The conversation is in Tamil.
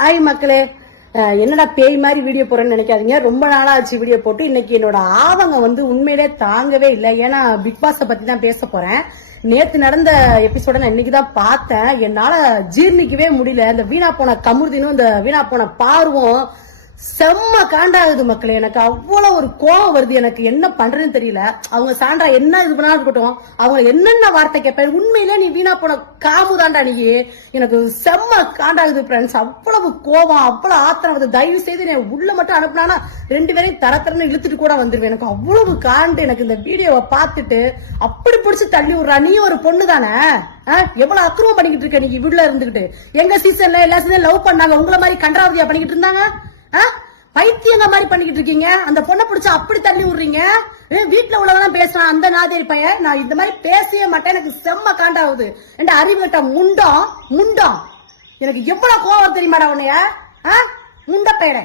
ஹாய் மக்களே, என்னடா பேய் மாதிரி வீடியோ போறேன்னு நினைக்காதீங்க. ரொம்ப நாளா ஆச்சு வீடியோ போட்டு. இன்னைக்கு என்னோட ஆதங்க உண்மையிலே தாங்கவே இல்லை. ஏன்னா பிக் பாஸ பத்தி தான் பேச போறேன். நேத்து நடந்த எபிசோட நான் இன்னைக்குதான் பார்த்தேன். என்னால ஜீர்ணிக்கவே முடியல. இந்த வீணா போன கமுர்தினும் இந்த வீணா போன பார்வும் செம்ம காண்டாகுது மக்களே. எனக்கு அவ்வளவு ஒரு கோவம் வருது. எனக்கு என்ன பண்றதுன்னு தெரியல. அவங்க சாண்டா என்ன இது பண்ணா இருக்கட்டும், அவங்க என்னென்ன வார்த்தை கேட்பேன். உண்மையில நீ வீணா போன காமுதாண்டா நீ. எனக்கு செம்ம காண்டாகுது ஃப்ரெண்ட்ஸ். அவ்வளவு கோவம், அவ்வளவு ஆத்திரம் வருது. தயவு செய்து நீ உள்ள மட்டும் அனுப்புனா 2 பேரையும் தரத்தரன்னு இழுத்துட்டு கூட வந்துருவேன். எனக்கு அவ்வளவு காண்டு. எனக்கு இந்த வீடியோவை பார்த்துட்டு அப்படி பிடிச்சி தள்ளி விடுறா. நீ ஒரு பொண்ணு தானே, எவ்வளவு அக்கிரமம் பண்ணிக்கிட்டு இருக்க நீ வீட்டுல இருந்துகிட்டு. எங்க சீசன்ல எல்லா சீசன் லவ் பண்ணாங்க, உங்களை மாதிரி கண்டராவதியா பண்ணிக்கிட்டு இருந்தாங்க. பைத்தியங்க மாதிரி பண்ணிக்கிட்டு இருக்கீங்க. அந்த பொண்ணை பிடிச்சா அப்படி தள்ளி விடுறீங்க. வீட்டுல உள்ளவங்க பேசுறான் அந்த நாதேரி பையன். நான் இந்த மாதிரி பேசவே மாட்டேன். எனக்கு செம்ம காண்டாகுது. என்ற அறிவுட்ட முண்டம் முண்டம். எனக்கு எவ்வளவு கோவம் தெரியுமாடா உன்னைய முண்ட பெயரை.